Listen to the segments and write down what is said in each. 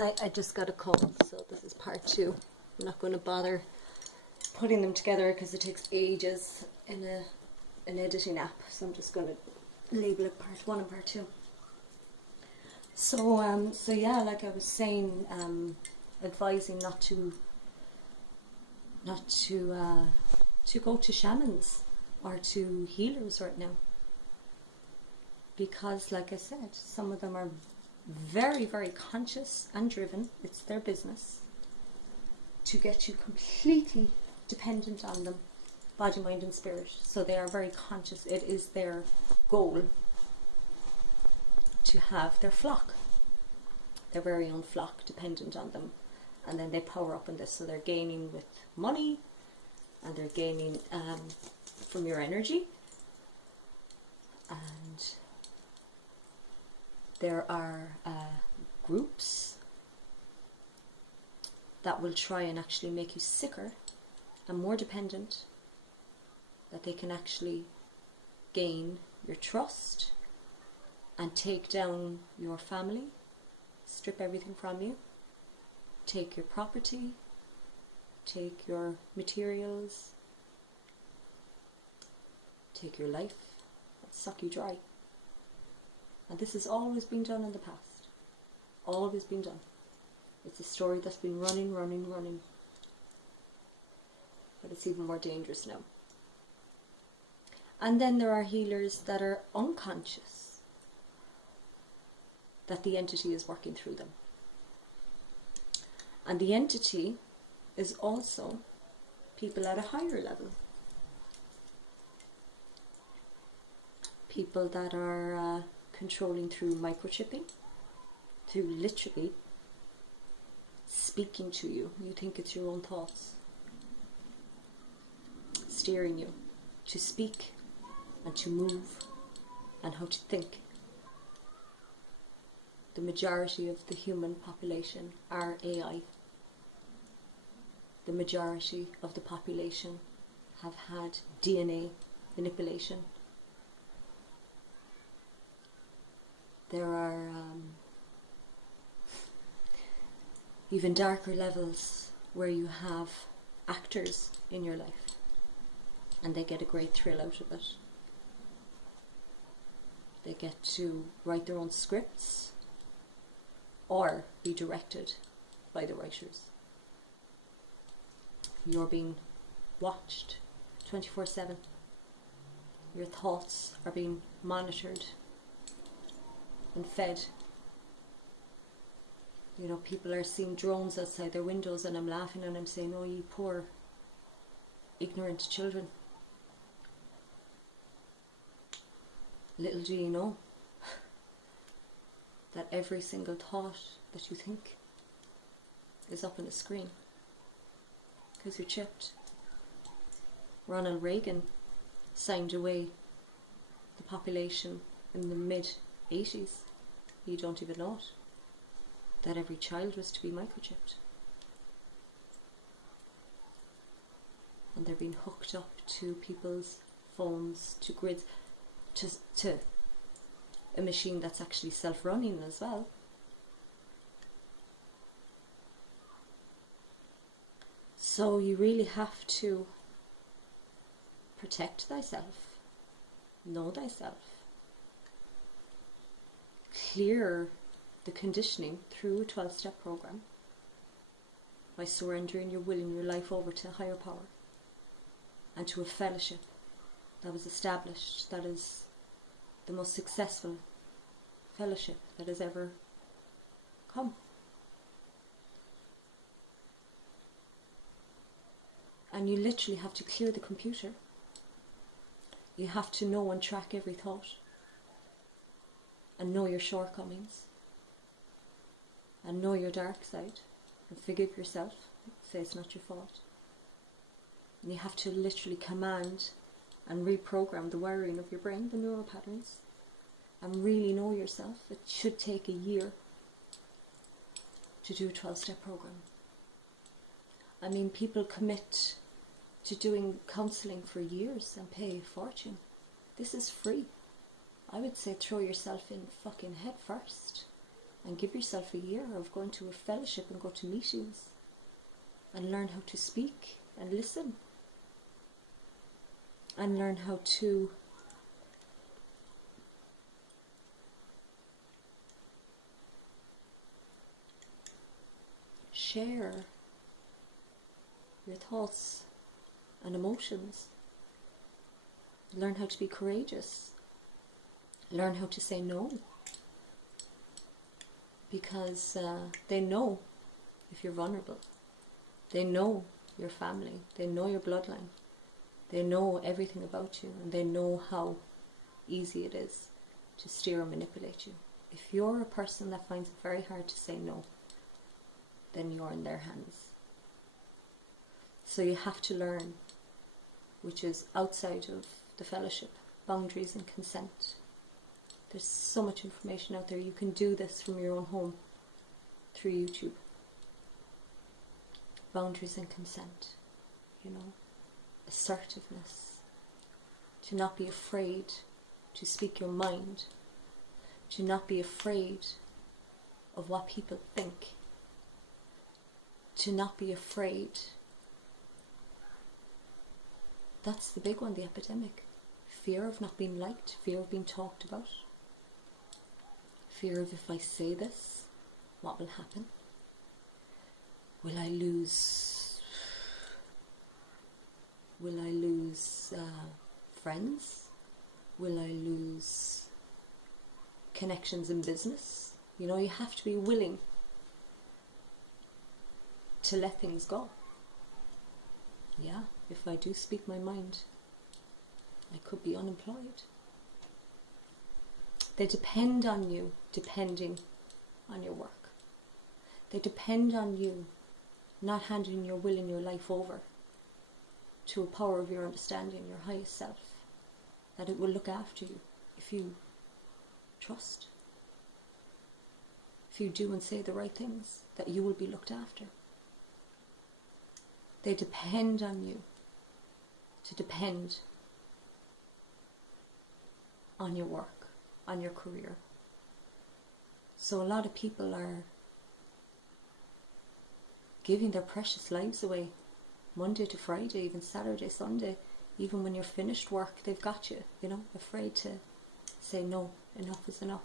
I just got a cold, so this is part 2. I'm not going to bother putting them together because it takes ages in an editing app, so I'm just going to label it part 1 and part 2. So yeah, like I was saying, advising not to go to shamans or to healers right now, because like I said, some of them are very, very conscious and driven. It's their business to get you completely dependent on them, body, mind and spirit. So they are very conscious. It is their goal to have their flock, their very own flock, dependent on them, and then they power up on this. So they're gaining with money, and they're gaining from your energy, and there are groups that will try and actually make you sicker and more dependent, that they can actually gain your trust and take down your family, strip everything from you, take your property, take your materials, take your life, and suck you dry. And this has always been done in the past. Always been done. It's a story that's been running. But it's even more dangerous now. And then there are healers that are unconscious that the entity is working through them. And the entity is also people at a higher level. People that are controlling through microchipping, through literally speaking to you. You think it's your own thoughts. Steering you to speak and to move and how to think. The majority of the human population are AI. The majority of the population have had DNA manipulation. There are even darker levels where you have actors in your life and they get a great thrill out of it. They get to write their own scripts or be directed by the writers. You're being watched 24/7. Your thoughts are being monitored and fed. You know, people are seeing drones outside their windows, and I'm laughing and I'm saying, oh, you poor ignorant children. Little do you know that every single thought that you think is up on a screen, because you're chipped. Ronald Reagan signed away the population in the mid-80s. You don't even know it, that every child was to be microchipped. And they're being hooked up to people's phones, to grids, to a machine that's actually self-running as well. So you really have to protect thyself, know thyself, clear the conditioning through a 12-step program by surrendering your will and your life over to a higher power and to a fellowship that was established, that is the most successful fellowship that has ever come. And you literally have to clear the computer. You have to know and track every thought and know your shortcomings and know your dark side and forgive yourself, say it's not your fault. And you have to literally command and reprogram the wiring of your brain, the neural patterns, and really know yourself. It should take a year to do a 12-step program. I mean, people commit to doing counselling for years and pay a fortune. This is free. I would say throw yourself in fucking head first. And give yourself a year of going to a fellowship and go to meetings and learn how to speak and listen and learn how to share your thoughts and emotions. Learn how to be courageous. Learn how to say no. Because they know if you're vulnerable. They know your family. They know your bloodline. They know everything about you, and they know how easy it is to steer and manipulate you. If you're a person that finds it very hard to say no, then you're in their hands. So you have to learn, which is outside of the fellowship, boundaries and consent. There's so much information out there. You can do this from your own home through YouTube. Boundaries and consent, you know, assertiveness, to not be afraid to speak your mind, to not be afraid of what people think, to not be afraid. That's the big one, the epidemic. Fear of not being liked, fear of being talked about, fear of if I say this, what will happen? Will I lose friends? Will I lose connections in business? You know, you have to be willing to let things go. Yeah, if I do speak my mind, I could be unemployed. They depend on you depending on your work. They depend on you not handing your will and your life over to a power of your understanding, your highest self, that it will look after you if you trust, if you do and say the right things, that you will be looked after. They depend on you to depend on your work, on your career. So a lot of people are giving their precious lives away, Monday to Friday, even Saturday, Sunday. Even when you're finished work, they've got you, you know, afraid to say no, enough is enough.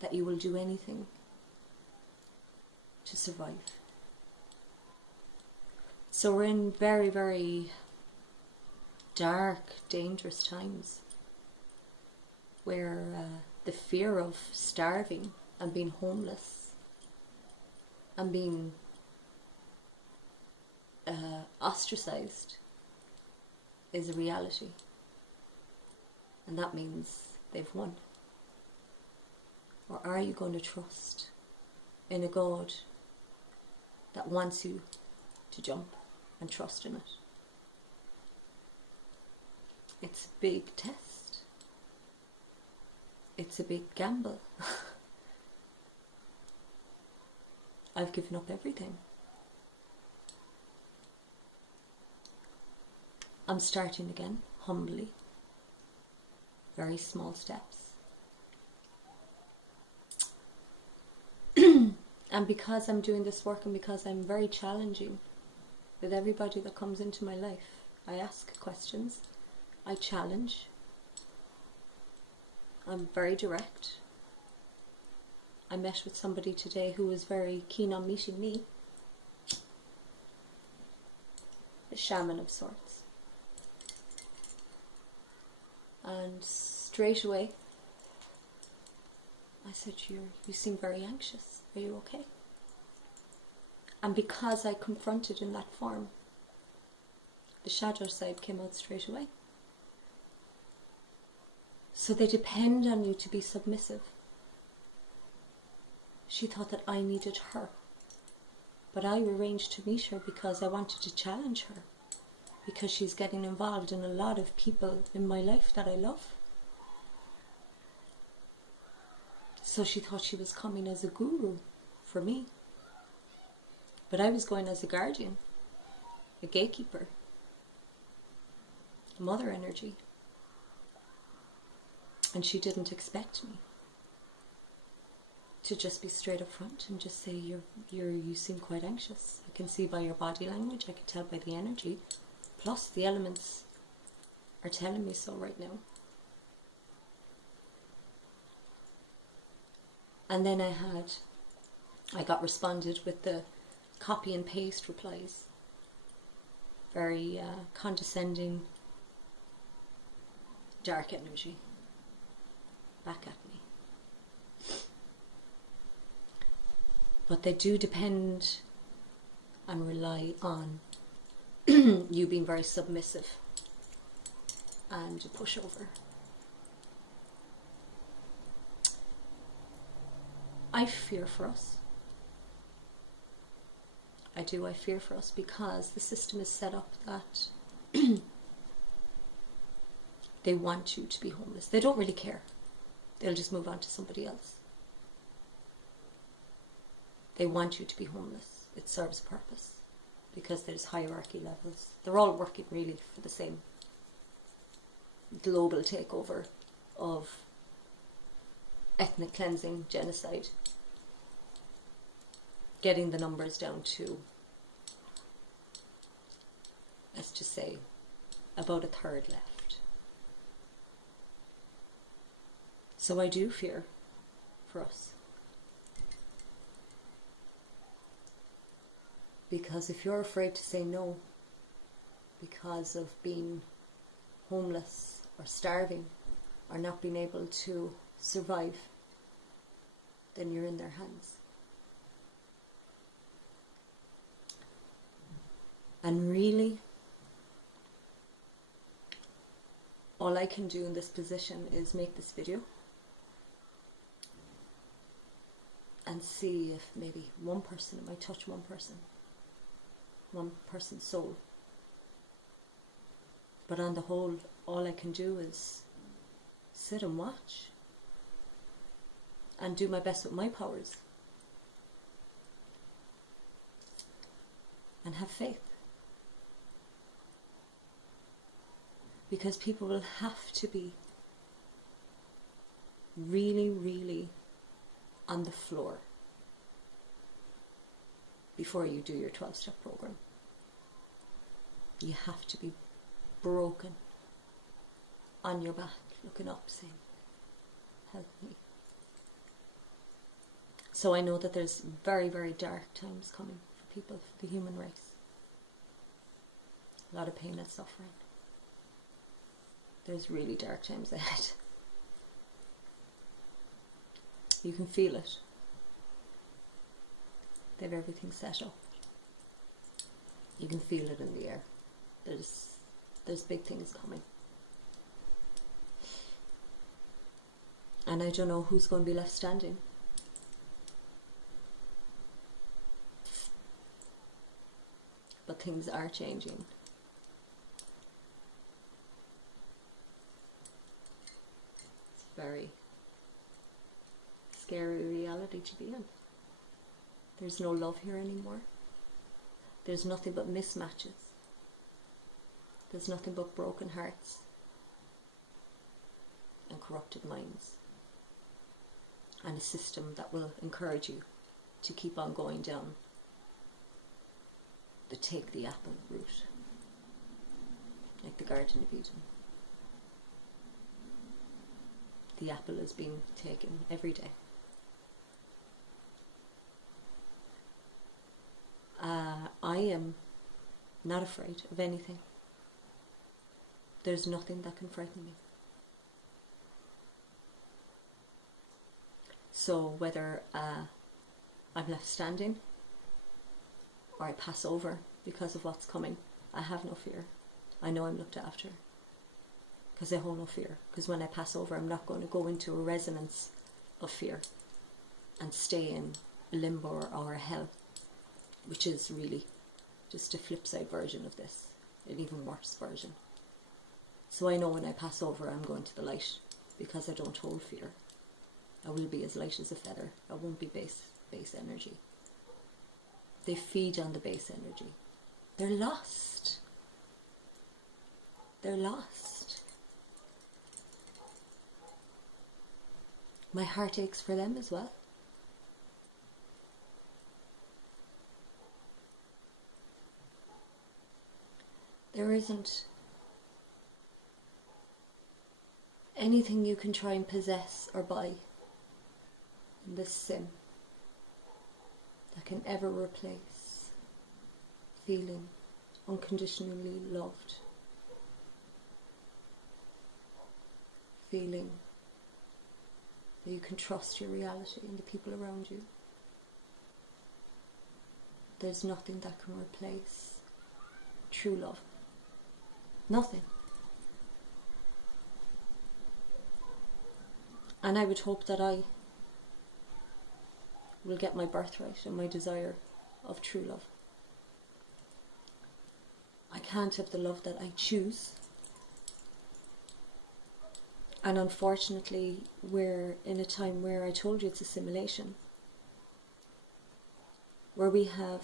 That you will do anything to survive. So we're in very, very dark, dangerous times where the fear of starving and being homeless and being ostracized is a reality. And that means they've won. Or are you going to trust in a God that wants you to jump and trust in it? It's a big test. It's a big gamble. I've given up everything. I'm starting again, humbly. Very small steps. And because I'm doing this work and because I'm very challenging with everybody that comes into my life, I ask questions, I challenge, I'm very direct. I met with somebody today who was very keen on meeting me, a shaman of sorts. And straight away, I said, you seem very anxious. Are you okay? And because I confronted in that form, the shadow side came out straight away. So they depend on you to be submissive. She thought that I needed her. But I arranged to meet her because I wanted to challenge her. Because she's getting involved in a lot of people in my life that I love. So she thought she was coming as a guru for me. But I was going as a guardian, a gatekeeper, a mother energy. And she didn't expect me. to just be straight up front and just say you seem quite anxious. I can see by your body language, I can tell by the energy, plus the elements are telling me so right now. And then I got responded with the copy and paste replies. Very condescending, dark energy back at me. But they do depend and rely on you being very submissive and a pushover. I fear for us. I do, I fear for us, because the system is set up that they want you to be homeless. They don't really care. They'll just move on to somebody else. They want you to be homeless. It serves a purpose because there's hierarchy levels. They're all working really for the same global takeover of ethnic cleansing, genocide, getting the numbers down to, let's just say, about a third left. So I do fear for us. Because if you're afraid to say no because of being homeless or starving or not being able to survive, then you're in their hands. And really, all I can do in this position is make this video and see if maybe one person, it might touch one person's soul. But on the whole, all I can do is sit and watch and do my best with my powers and have faith. Because people will have to be really, really on the floor before you do your 12-step program. You have to be broken on your back, looking up, saying, help me. So I know that there's very, very dark times coming for people, for the human race. A lot of pain and suffering. There's really dark times ahead. You can feel it. They have everything set up. You can feel it in the air. There's big things coming. And I don't know who's going to be left standing. But things are changing. It's a very scary reality to be in. There's no love here anymore. There's nothing but mismatches. There's nothing but broken hearts and corrupted minds. And a system that will encourage you to keep on going down the take the apple route, like the Garden of Eden. The apple is being taken every day. I am not afraid of anything. There's nothing that can frighten me. So whether I'm left standing or I pass over because of what's coming, I have no fear. I know I'm looked after because I hold no fear. Because when I pass over, I'm not going to go into a resonance of fear and stay in a limbo or a hell, which is really just a flip side version of this, an even worse version. So I know when I pass over, I'm going to the light because I don't hold fear. I will be as light as a feather. I won't be base energy. They feed on the base energy. They're lost. They're lost. My heart aches for them as well. There isn't anything you can try and possess or buy in this sim that can ever replace feeling unconditionally loved, feeling that you can trust your reality and the people around you. There's nothing that can replace true love. Nothing. And I would hope that I will get my birthright and my desire of true love. I can't have the love that I choose. And unfortunately, we're in a time where I told you it's assimilation, where we have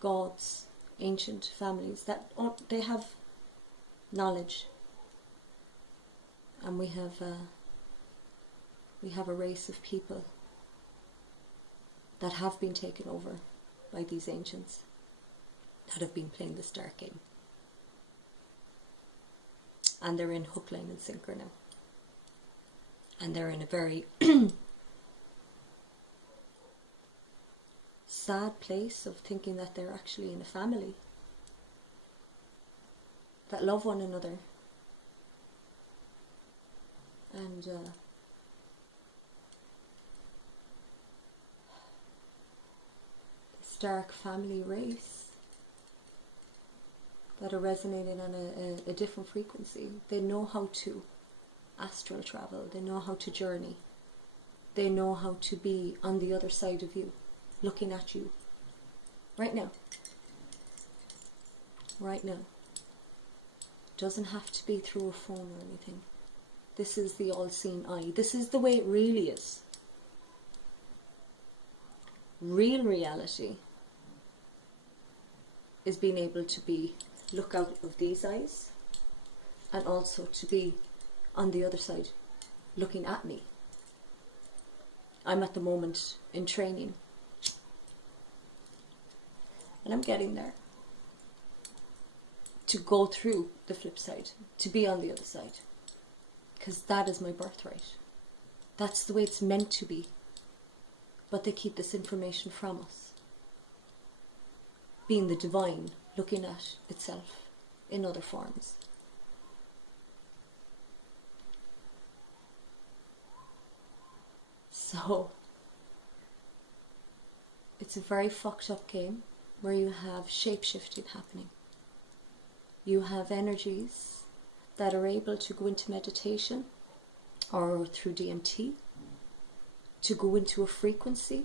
gods, ancient families that they have knowledge, and we have a race of people that have been taken over by these ancients that have been playing this dark game. And they're in hook, line and sinker now. And they're in a very sad place of thinking that they're actually in a family that love one another. And this dark family race that are resonating on a different frequency. They know how to astral travel. They know how to journey. They know how to be on the other side of you, looking at you right now. Right now. Doesn't have to be through a phone or anything. This is the all-seeing eye. This is the way it really is. Real reality is being able to look out of these eyes and also to be on the other side looking at me. I'm at the moment in training and I'm getting there to go through the flip side, to be on the other side, because that is my birthright. That's the way it's meant to be, but they keep this information from us. Being the divine looking at itself in other forms. So it's a very fucked up game where you have shape-shifting happening. You have energies that are able to go into meditation or through DMT, to go into a frequency,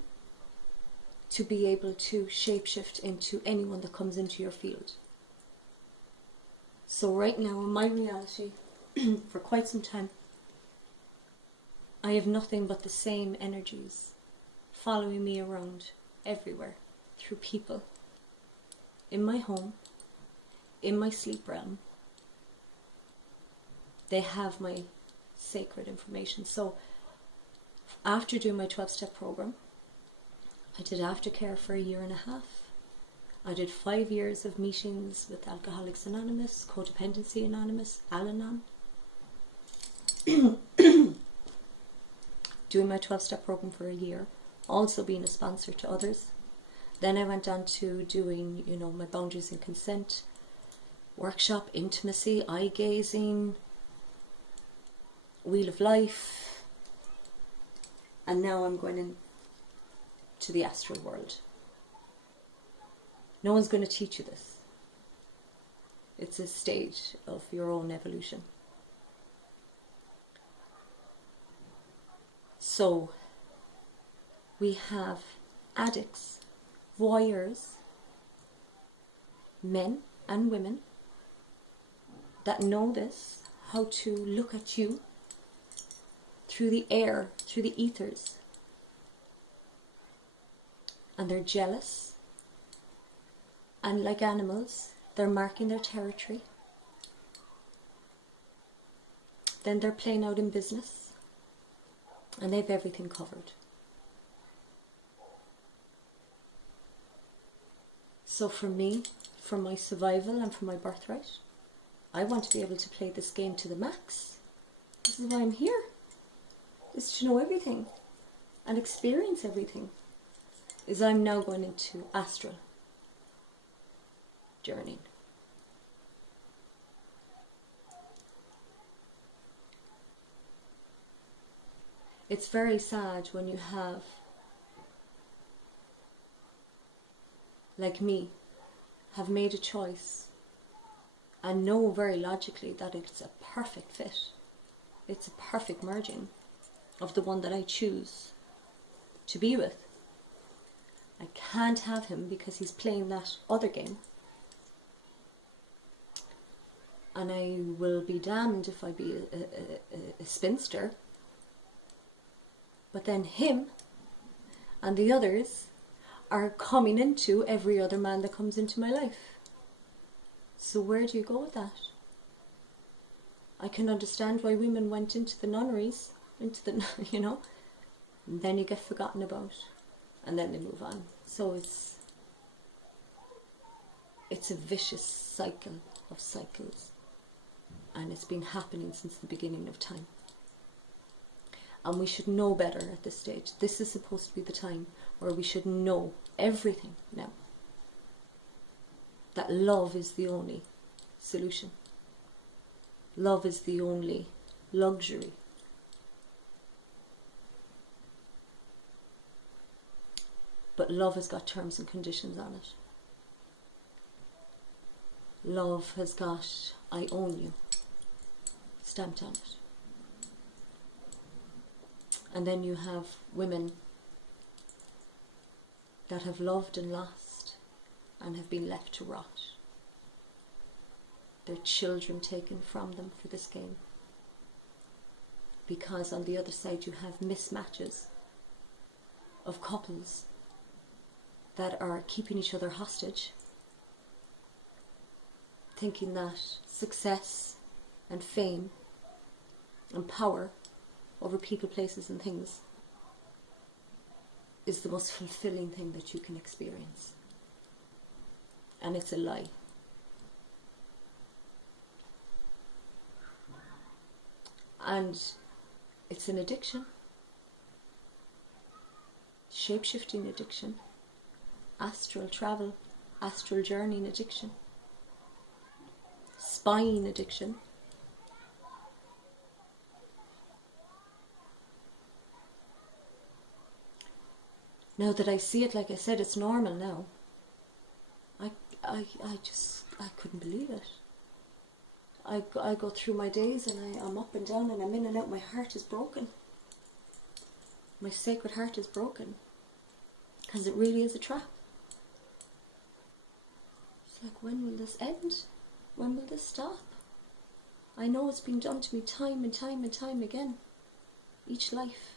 to be able to shapeshift into anyone that comes into your field. So right now in my reality, for quite some time, I have nothing but the same energies following me around everywhere, through people, in my home, in my sleep realm. They have my sacred information. So after doing my 12-step program, I did aftercare for 1.5 years. I did 5 years of meetings with Alcoholics Anonymous, Codependency Anonymous, Al-Anon. Doing my 12-step program for 1 year, also being a sponsor to others. Then I went on to doing, my boundaries and consent workshop, intimacy, eye gazing, wheel of life, and now I'm going into the astral world. No one's going to teach you this. It's a stage of your own evolution. So we have addicts, voyeurs, men and women that know this, how to look at you through the air, through the ethers. And they're jealous. And like animals, they're marking their territory. Then they're playing out in business. And they've everything covered. So for me, for my survival and for my birthright. I want to be able to play this game to the max. This is why I'm here. Is to know everything and experience everything. Is I'm now going into astral journeying. It's very sad when you have, like me, have made a choice and know very logically that it's a perfect fit. It's a perfect merging of the one that I choose to be with. I can't have him because he's playing that other game. And I will be damned if I be a spinster. But then him and the others are coming into every other man that comes into my life. So where do you go with that? I can understand why women went into the nunneries, into the, you know, and then you get forgotten about, and then they move on. So it's a vicious cycle of cycles, and it's been happening since the beginning of time. And we should know better at this stage. This is supposed to be the time where we should know everything now. That love is the only solution. Love is the only luxury. But love has got terms and conditions on it. Love has got, I own you, stamped on it. And then you have women that have loved and lost and have been left to rot. Their children taken from them for this game. Because on the other side you have mismatches of couples that are keeping each other hostage, thinking that success and fame and power over people, places and things is the most fulfilling thing that you can experience. And it's a lie. And it's an addiction. Shape-shifting addiction. Astral travel, astral journeying addiction. Spying addiction. Now that I see it, like I said, it's normal now. I couldn't believe it. I go through my days and I'm up and down and I'm in and out. My heart is broken. My sacred heart is broken. Because it really is a trap. It's like, when will this end? When will this stop? I know it's been done to me time and time and time again. Each life.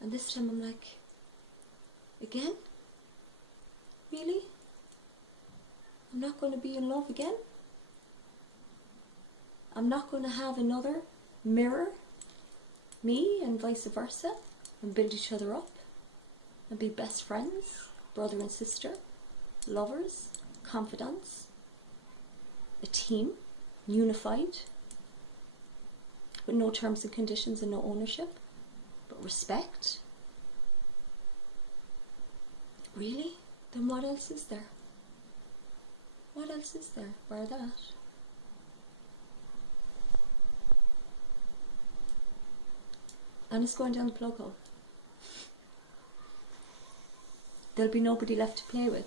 And this time I'm like, again? Really? I'm not going to be in love again? I'm not going to have another mirror me and vice versa and build each other up and be best friends, brother and sister, lovers, confidants, a team, unified, with no terms and conditions and no ownership, but respect. Really? Then what else is there? What else is there? Bar that? And it's going down the plug hole. There'll be nobody left to play with.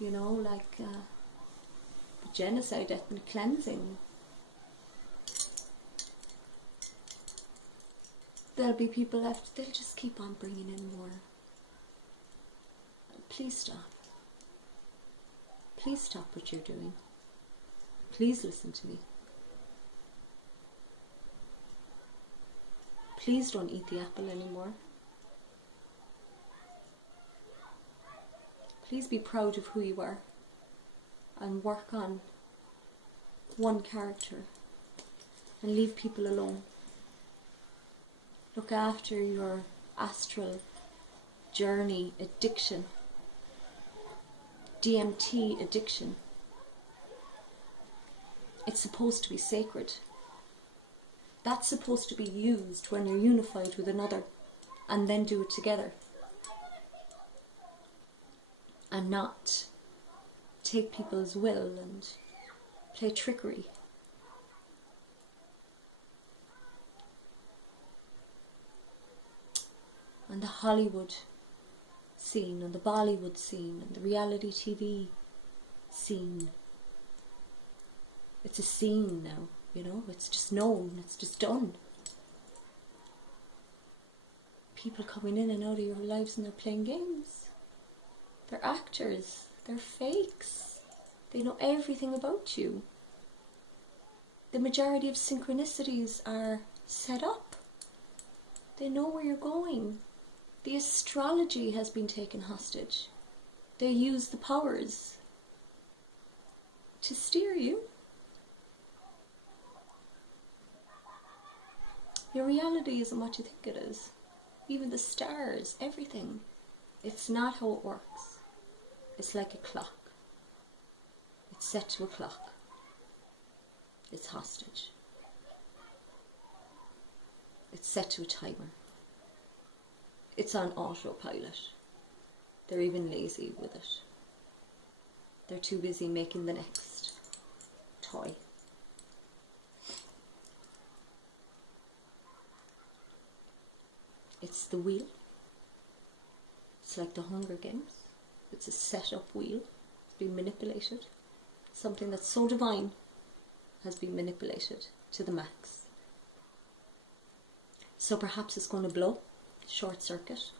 You know, like the genocide, ethnic cleansing. There'll be people left, they'll just keep on bringing in more. Please stop. Please stop what you're doing. Please listen to me. Please don't eat the apple anymore. Please be proud of who you are and work on one character and leave people alone. Look after your astral journey addiction DMT addiction. It's supposed to be sacred. That's supposed to be used when you're unified with another, and then do it together. And not take people's will and play trickery. And the Hollywood scene, and the Bollywood scene, and the reality TV scene. It's a scene now, you know, it's just known, it's just done. People coming in and out of your lives and they're playing games. They're actors, they're fakes. They know everything about you. The majority of synchronicities are set up. They know where you're going. The astrology has been taken hostage. They use the powers to steer you. Your reality isn't what you think it is. Even the stars, everything. It's not how it works. It's like a clock. It's set to a clock. It's hostage. It's set to a timer. It's on autopilot. They're even lazy with it. They're too busy making the next toy. It's the wheel. It's like the Hunger Games. It's a set-up wheel. It's been manipulated. Something that's so divine has been manipulated to the max. So perhaps it's going to blow, short circuit.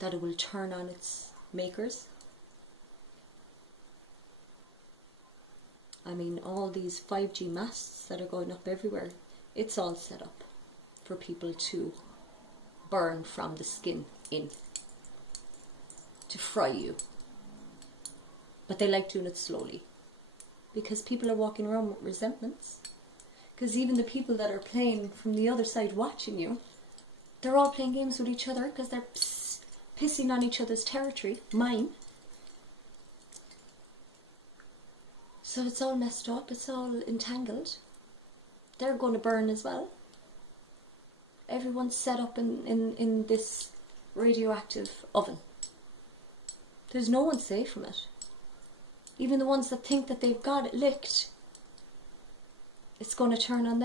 That it will turn on its makers. I mean, all these 5G masts that are going up everywhere, it's all set up for people to burn from the skin in, to fry you. But they like doing it slowly, because people are walking around with resentments. Because even the people that are playing from the other side watching you, they're all playing games with each other because they're pissing on each other's territory, mine. So it's all messed up, it's all entangled. They're going to burn as well. Everyone's set up in this radioactive oven. There's no one safe from it. Even the ones that think that they've got it licked, it's going to turn on them.